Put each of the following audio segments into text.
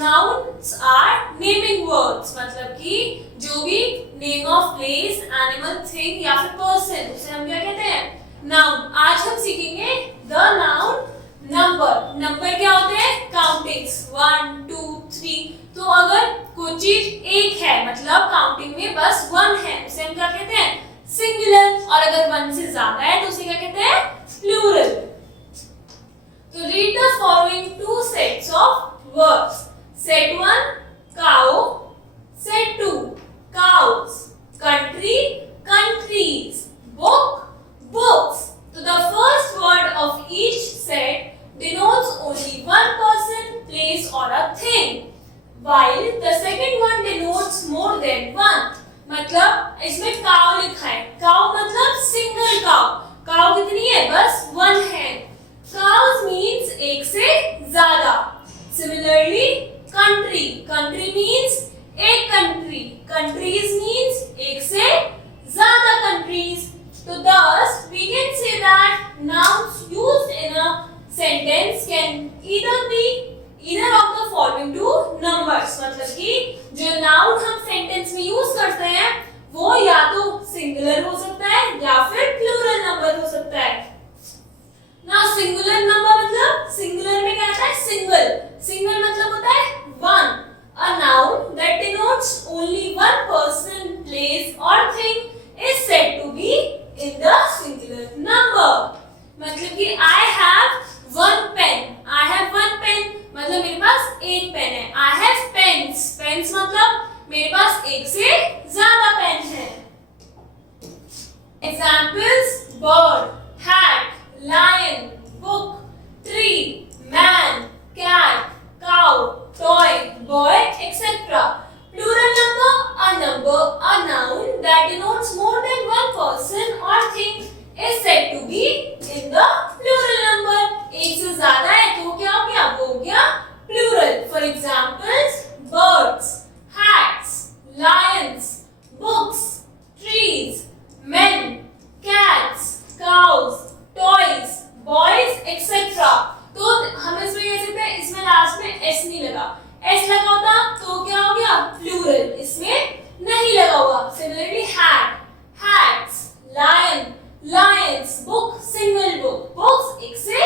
Pronouns are naming words, मतलब कि जो भी name of place, animal, thing या फिर person उसे हम क्या कहते हैं? Noun. आज हम सीखेंगे the noun number. Number क्या होते हैं? Countings 1, 2, 3. तो अगर कोई चीज एक है मतलब काउंटिंग में बस 1 है उसे हम क्या कहते हैं? सिंगुलर. और अगर 1 से ज्यादा है तो उसे क्या कहते हैं? प्लूरल. तो read the following two sets of words. Set 1 cow, set 2 cows, country countries, book books. So the first word of each set denotes only one person, place or a thing, while the second one denotes more than one. मतलब इसमें cow लिखा है. cow मतलब single cow. cow कितनी है? बस 1 है. cows means एक से ज्यादा. Similarly, country. country means एक country. countries means एक से ज्यादा countries. So thus we can say that nouns used in a sentence can either of the following two numbers. मतलब कि जो noun हम sentence में use करते हैं वो या तो singular हो सकता है या फिर plural number हो सकता है. Now singular number मतलब singular में क्या आता है? single. single मतलब होता है one. A noun that denotes only one person, place or thing is said to be in the singular number. मतलब कि I have one pen. I have one pen मतलब मेरे पास एक पेन है. I have pens. pens मतलब मेरे पास एक से ज्यादा पेन है. Examples: bird, hat, lion, book, tree, man, cat, cow, toy, boy, etc. Plural number: a noun that denotes more than one person or thing is said to be in the plural number. एक से ज्यादा है तो क्या हो गया? वो हो गया plural. For examples: birds, hats, lions, books, trees, men, cats, cows, toys, boys, etc. तो हम इसमें कह सकते हैं इसमें लास्ट में s नहीं लगा. s लगा होता तो क्या हो गया? प्लूरल. इसमें नहीं लगा हुआ. Similarly, hat, hats, lion, lions, book, single book, books, एक से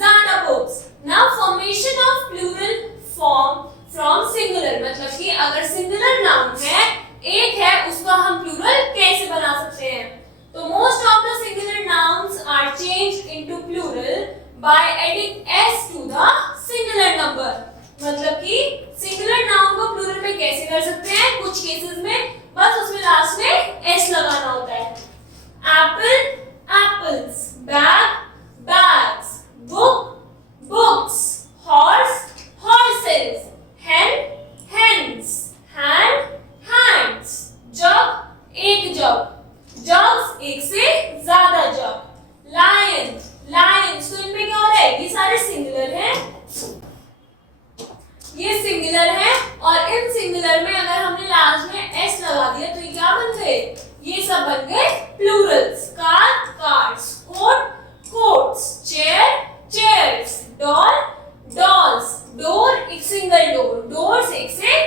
ज्यादा books. Now formation of plural form from singular मतलब कि अगर singular noun है एक है उसका हम plural कैसे बना सकते हैं? तो most of the singular nouns are changed into plural by adding s to the singular number. मतलब कि singular noun को plural में कैसे कर सकते हैं? कुछ केसेस में बस उसमें लास्ट में s लगाना होता है. apple, apples, bag, bags, book, books, horse, horses, hen, hens, hand, hands, jug, एक jug, jugs एक से ज्यादा jug, lion, lions. तो इनमें क्या हो रहा है? ये सारे सिंगुलर हैं. ये सिंगुलर है और इन सिंगुलर में अगर हमने लास्ट में s लगा दिया तो ये क्या बन गए? ये सब बन गए plurals. Car, cars, coat, coats, chair, chairs, doll, dolls, door, एक सिंगल डोर, डोर्स एक से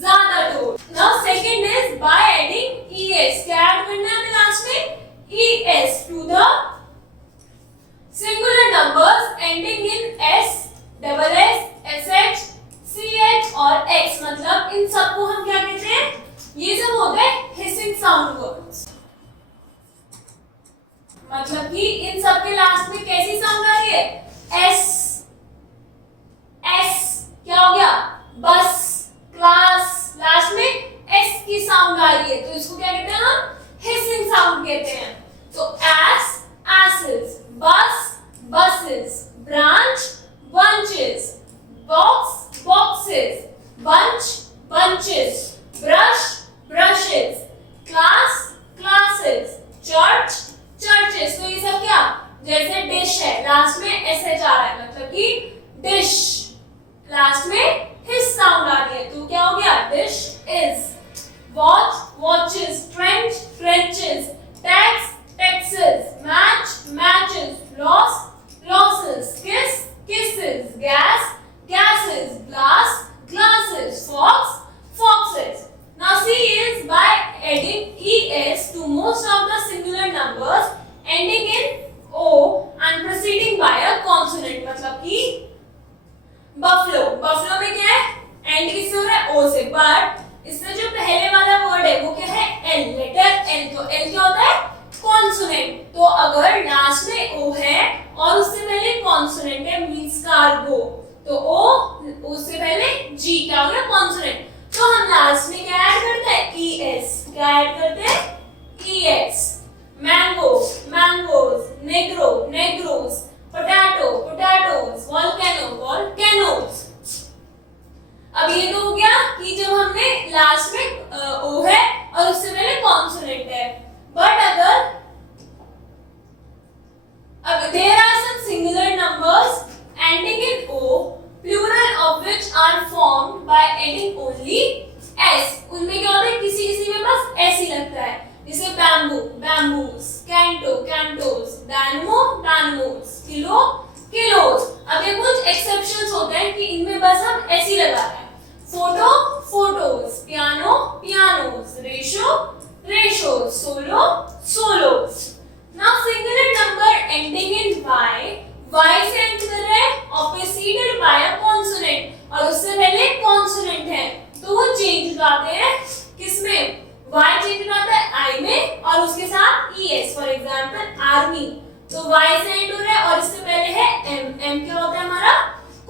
ज्यादा door. Now second is by adding es. क्या ऐड करना है लास्ट में? es to the singular numbers ending in s, double s, sh, ch और x. मतलब इन सबको हम क्या कहते हैं? ये सब होते हैं hissing sound words. मतलब कि इन सब के लास्ट में कैसी साउंड आ रही है? s. s क्या हो गया? बस, क्लास, लास्ट में s की साउंड आ रही है तो इसको क्या कहते हैं? हम hissing sound कहते हैं. तो ass, asses, bus, buses, branch, bunches, box, boxes, bunch, bunches, brush, brushes, class, classes, church, churches. तो ये सब क्या? जैसे dish है लास्ट में sh आ रहा है मतलब कि dish. लास्ट में his साउंड आ रही है तो क्या हो गया? dish is. watch, watches, trench, trenches, tax, taxes, match, matches, loss, losses, kiss, kisses, gas, gases, glass, glass. Consonant, तो अगर लास्ट में ओ है और उससे पहले कॉन्सोनेंट है मींस कार्गो, तो ओ उससे पहले जी क्या हो गया कॉन्सोनेंट, तो हम लास्ट में क्या ऐड करते हैं ईएस, क्या ऐड करते हैं ES. Mango mangoes, negro negroes, potato potatoes, volcano volcanoes. अब ये तो हो गया कि जब हमने लास्ट में ओ है और उससे पहले कॉन्सोनेंट है, बट अगर अब there are some singular numbers ending in O, plural of which are formed by adding only s। उनमें क्या होता है किसी किसी में बस s ही लगता है, जैसे bamboo bamboos, canto cantos, dynamo dynamos, kilo kilos. अब ये कुछ एक्सेप्शंस होते हैं कि इनमें बस हम s ही लगाते हैं, photo photos, piano pianos, ratio ratios, solo solos. Now singular number ending in y से एंड कर रहा है और प्रीसीडेड बाय अ कॉन्सोनेंट और उससे पहले कॉन्सोनेंट है, तो वो चेंज हो जाते हैं किसमें, y चेंज हो जाता है i में और उसके साथ es, फॉर एग्जांपल आर्मी, तो y से एंड हो रहा है और इससे पहले है m, m क्या होता है हमारा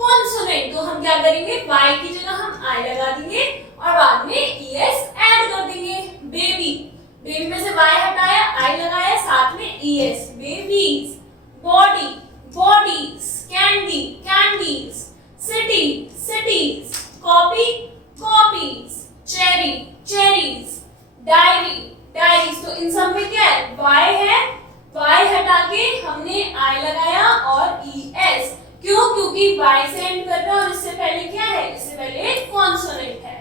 कॉन्सोनेंट, तो हम क्या करेंगे y की जगह हम i लगा देंगे और बाद में es ऐड कर देंगे। बेबी, बेबी में से y हटाया i लगाया साथ में es, babies. Body bodies, candy, candies, city, cities, copy, copies, cherry, cherries, diary, diaries। तो इन सब में क्या है y है, y हटा के हमने I लगाया और es, क्यों, क्योंकि y से एंड कर रहा है और इससे पहले क्या है, इससे पहले कॉन्सोनेंट है।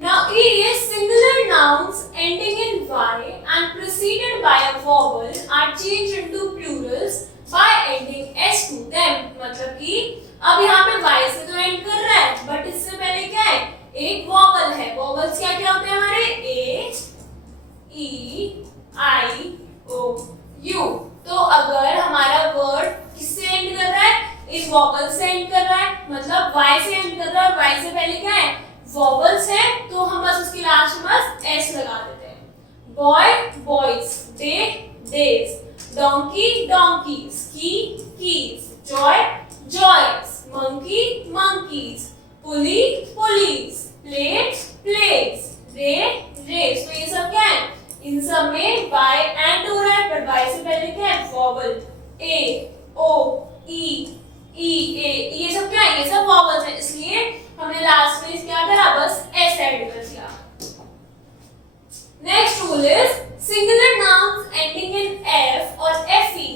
Now is singular nouns ending in y and preceded by a vowel are changed into plurals by adding s to them। मतलब कि अब यहाँ पे y से तो एंड कर रहा है बट इससे पहले क्या है एक वॉवल है। वॉवल्स क्या क्या होते हैं हमारे a, e, i, o, u। तो अगर हमारा वर्ड किससे एंड कर रहा है, एक वॉवल से एंड कर रहा है, मतलब y से एंड कर रहा है और y से पहले क्या है वॉवल्स है, तो हम बस उसकी लास्ट में बस s लगा देते हैं। Boy boys, day days, donkey donkeys, key keys, joy joys, monkey monkeys, pulley pulleys, plate plates, ray rays. तो ये सब क्या है, इन सब में y एंड हो रहा है पर y से पहले क्या है वॉवल, a, o, e, ये सब क्या है, ये सब वॉवल्स है, इसलिए हमने लास्ट में क्या करा बस s ऐड कर दिया। Next rule is singular nouns ending in f और fe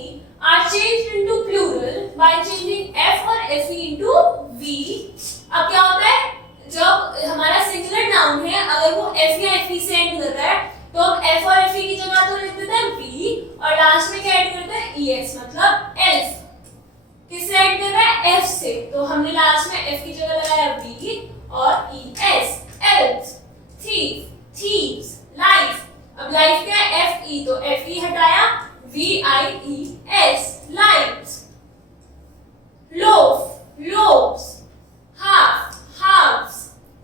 are changed into plural by changing f और fe into v। अब क्या होता है जब हमारा सिंगुलर नाउन है अगर वो f या fe से एंड कर रहा है तो हम f और fe की जगह तो लिख देते हैं v और लास्ट में क्या ऐड करते हैं es, मतलब else। किससे ऐड कर रहा है f से, तो हमने लास्ट में f की जगह लगाया v और es, else। thief, thieves, life। अब life क्या है fe, तो fe हटाया vies, lives। loaf, loaves, half, halves,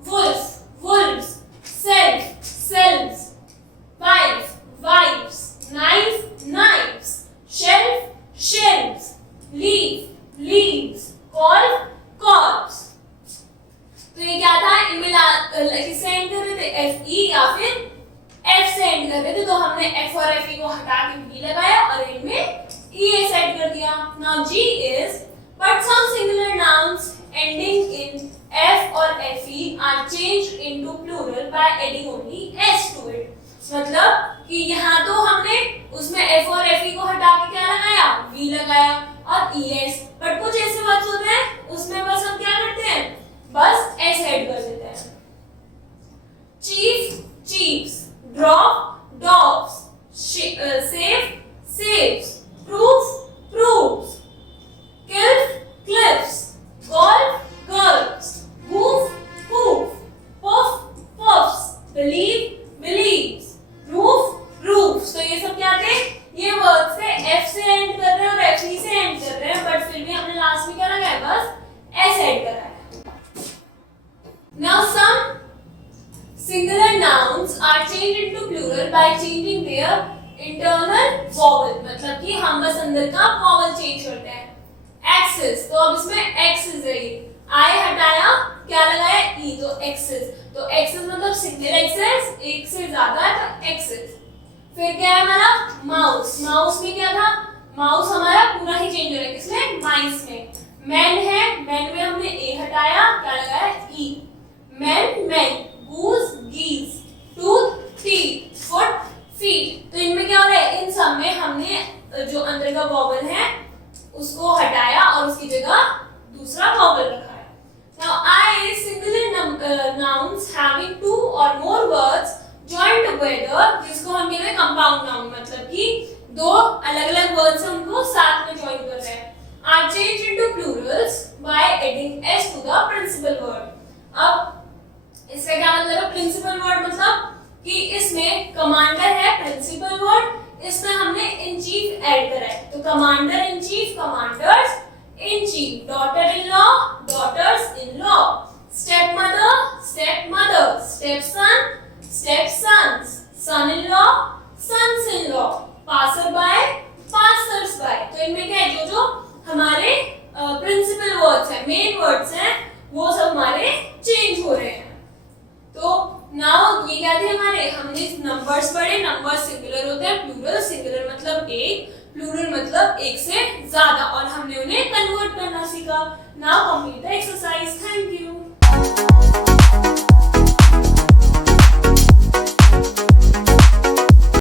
wolf, wolves, self, selves, wife, wives, knife, knives, shelf, shelves, leaf, leaves, call, calls। तो ये क्या था, इनमें किससे एंड कर रहे थे fe या फिर f से एंड कर रहे थे, तो हमने f और fe को हटा के v लगाया और इनमें es ऐड कर दिया। Now g is but some singular nouns ending in f और fe are changed into plural by adding only s to it। मतलब कि यहाँ तो हमने उसमें f और fe को हटा के क्या लगाया v लगाया और es, बट कुछ ऐसे वर्ड्स होते हैं उसमें बस हम क्या करते हैं बस s ऐड कर देते हैं। Chief chiefs, drop drops, safe saves, proof proves, cliff cliffs, golf girls, hoof hoof, puff puffs, believe believes, roof roofs. तो ये सब क्या थे, ये वर्ड्स थे f से एंड कर रहे हैं और fe से एंड कर रहे हैं, बट फिर भी हमने लास्ट में क्या लगाया बस s ऐड करा है। Now some Singular nouns are changed into plural by changing their internal vowel. मतलब कि हम बस अंदर का vowel change करते हैं. Axis, तो अब इसमें axis है ये. I हटाया, क्या लगाया? E, तो axis. तो axis मतलब single axis, एक से ज्यादा है तो axis. फिर क्या है हमारा? Mouse. Mouse में क्या था? Mouse हमारा पूरा ही चेंज हो रहा है. किसमें? Mice में. Man है, man में हमने A हटाया, क्या लगाया? E. Man, men. Goose, geese. Tooth, teeth. Foot, feet. तो इनमें क्या हो रहा है? इन सब में हमने जो अंदर का वॉवल है उसको हटाया और उसकी जगह दूसरा वॉवल रखा है. Now I is singular nouns having two or more words joined together, जिसको हम कहते हैं compound noun, मतलब कि दो अलग-अलग words हैं उनको साथ में join कर रहे हैं. Are changed into plurals by adding s to the principal word. अब इसका क्या मतलब है? प्रिंसिपल वर्ड मतलब कि इसमें कमांडर है प्रिंसिपल वर्ड, इसमें हमने इन चीफ ऐड करा है. तो commander in chief, commanders in chief, daughter in law, daughters in law, stepmother, stepmother, stepson, stepsons, son in law, sons in law, passer by, passers by. तो इनमें क्या है? जो हमारे principal words हैं, main words हैं, वो सब हमारे चेंज हो रहे हैं. तो नाउ ये क्या थे हमारे? हमने नंबर्स पढ़े. नंबर सिंगुलर होते हैं, प्लूरल. सिंगुलर मतलब एक, प्लूरल मतलब एक से ज्यादा, और हमने उन्हें कन्वर्ट करना सीखा. Now complete the exercise.